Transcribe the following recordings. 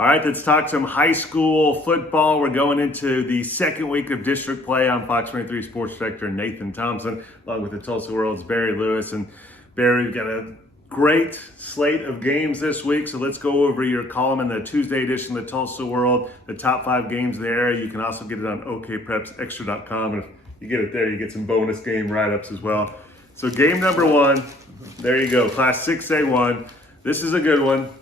All right, let's talk some high school football. We're going into the second week of district play. I'm Fox 23 Sports Director Nathan Thompson, along with the Tulsa World's Barry Lewis. And Barry, we've got a great slate of games this week, so let's go over your column in the Tuesday edition of the Tulsa World, the top 5 games of the area. You can also get it on okprepsextra.com, and if you get it there, you get some bonus game write-ups as well. So game number 1, there you go, Class 6A1. This is a good one.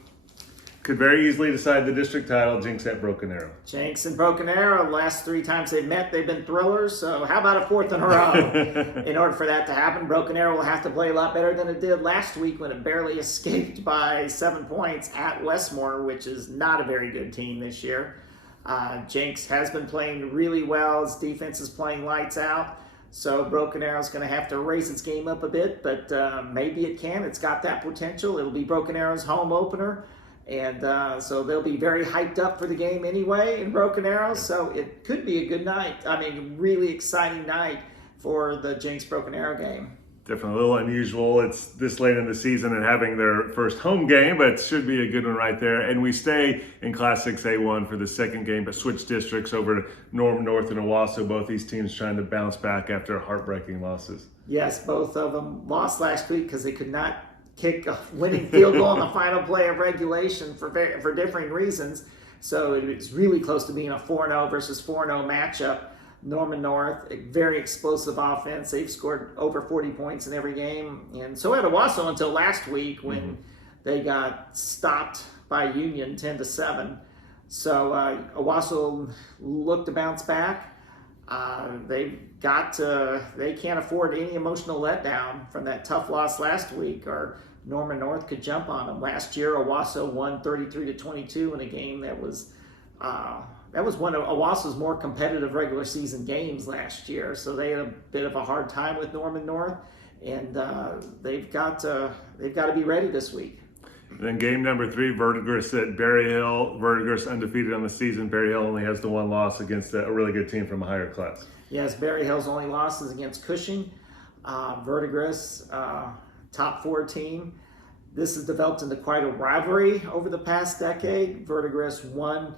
Could very easily decide the district title. Jenks at Broken Arrow. Jenks and Broken Arrow, last 3 times they've met, they've been thrillers. So how about a 4th in a row? In order for that to happen, Broken Arrow will have to play a lot better than it did last week when it barely escaped by 7 points at Westmore, which is not a very good team this year. Jenks has been playing really well. Its defense is playing lights out. So Broken Arrow is going to have to raise its game up a bit, but maybe it can. It's got that potential. It'll be Broken Arrow's home opener. And so they'll be very hyped up for the game anyway in Broken Arrow. So it could be a good night. I mean, really exciting night for the Jenks Broken Arrow game. Definitely a little unusual. It's this late in the season and having their first home game, but it should be a good one right there. And we stay in Class 6A1 for the second game, but switch districts over to Norman North and Owasso. Both these teams trying to bounce back after heartbreaking losses. Yes, both of them lost last week because they could not kick a winning field goal on the final play of regulation for differing reasons. So it's really close to being a 4-0 versus 4-0 matchup. Norman North, a very explosive offense. They've scored over 40 points in every game. And so had Owasso until last week when they got stopped by Union 10-7. So Owasso looked to bounce back. They can't afford any emotional letdown from that tough loss last week, or Norman North could jump on them. Last year, Owasso won 33-22 in a game that was one of Owasso's more competitive regular season games last year. So they had a bit of a hard time with Norman North, and they've got to be ready this week. And then game number 3, Verdigris at Berry Hill. Verdigris undefeated on the season. Berry Hill only has the 1 loss against a really good team from a higher class. Yes, Berry Hill's only loss is against Cushing. Verdigris, top 4 team. This has developed into quite a rivalry over the past decade. Verdigris won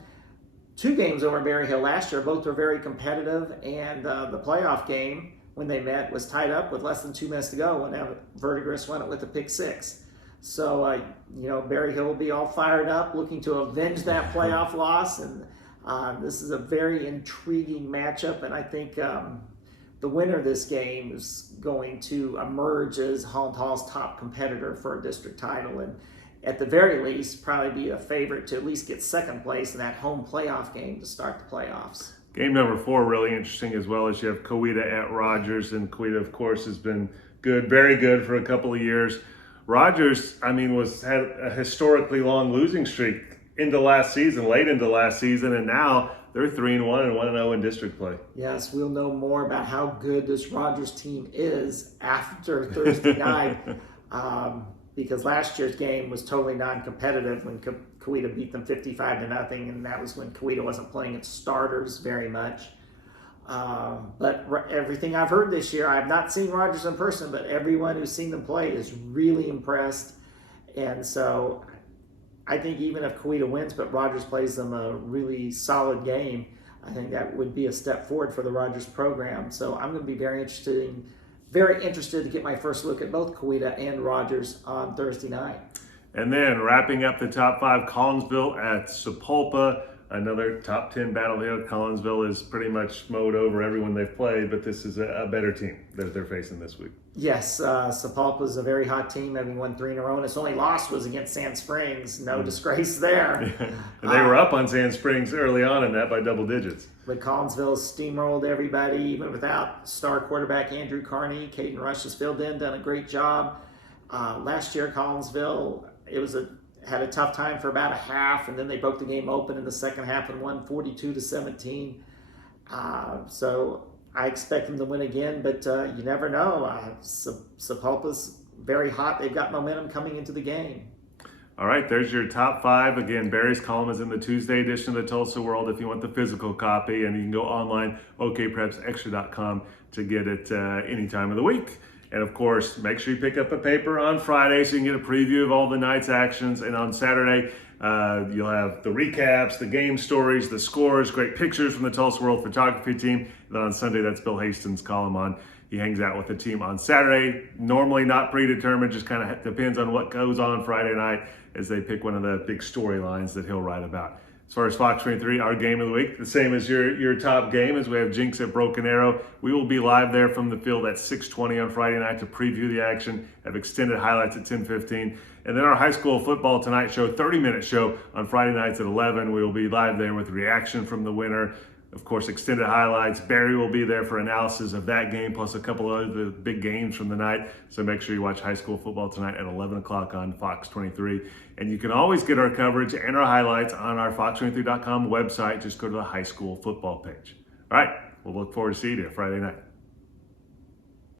2 games over Berry Hill last year. Both were very competitive, and the playoff game when they met was tied up with less than 2 minutes to go when Verdigris won it with a pick 6. So, Berry Hill will be all fired up, looking to avenge that playoff loss. And this is a very intriguing matchup. And I think the winner of this game is going to emerge as Holland Hall's top competitor for a district title. And at the very least, probably be a favorite to at least get second place in that home playoff game to start the playoffs. Game number 4, really interesting as well, as you have Coweta at Rogers. And Coweta, of course, has been good, very good for a couple of years. Rogers, had a historically long losing streak into last season, late into last season, and now they're 3-1 and 1-0 in district play. Yes, we'll know more about how good this Rogers team is after Thursday night, because last year's game was totally non-competitive when Coweta beat them 55-0, and that was when Coweta wasn't playing its starters very much. But everything I've heard this year, I've not seen Rogers in person, but everyone who's seen them play is really impressed. And so I think even if Coweta wins, but Rogers plays them a really solid game, I think that would be a step forward for the Rogers program. So I'm going to be very interested to get my first look at both Coweta and Rogers on Thursday night. And then wrapping up the top 5, Collinsville at Sapulpa. Another top 10 battle here. Collinsville is pretty much mowed over everyone they've played, but this is a better team that they're facing this week. Yes, Sapulpa is a very hot team, having won 3 in a row, and its only loss was against Sand Springs. No disgrace there. And they were up on Sand Springs early on in that by double digits. But Collinsville steamrolled everybody, even without star quarterback Andrew Carney. Caden Rush has filled in, done a great job. Last year, Collinsville, had a tough time for about a half, and then they broke the game open in the second half and won 42-17. So I expect them to win again, but you never know. Sapulpa's very hot. They've got momentum coming into the game. All right, there's your top 5. Again, Barry's column is in the Tuesday edition of the Tulsa World if you want the physical copy, and you can go online, okprepsextra.com, to get it any time of the week. And of course, make sure you pick up a paper on Friday so you can get a preview of all the night's actions. And on Saturday, You'll have the recaps, the game stories, the scores, great pictures from the Tulsa World photography team. And then on Sunday, that's Bill Hastings' column on. He hangs out with the team on Saturday. Normally not predetermined, just kind of depends on what goes on Friday night as they pick one of the big storylines that he'll write about. As far as Fox 23, our game of the week, the same as your top game, as we have Jinx at Broken Arrow. We will be live there from the field at 6:20 on Friday night to preview the action, have extended highlights at 10:15. And then our high school football tonight show, 30-minute show on Friday nights at 11. We will be live there with reaction from the winner. Of course, extended highlights. Barry will be there for analysis of that game, plus a couple of other big games from the night. So make sure you watch high school football tonight at 11 o'clock on Fox 23. And you can always get our coverage and our highlights on our fox23.com website. Just go to the high school football page. All right, we'll look forward to seeing you Friday night.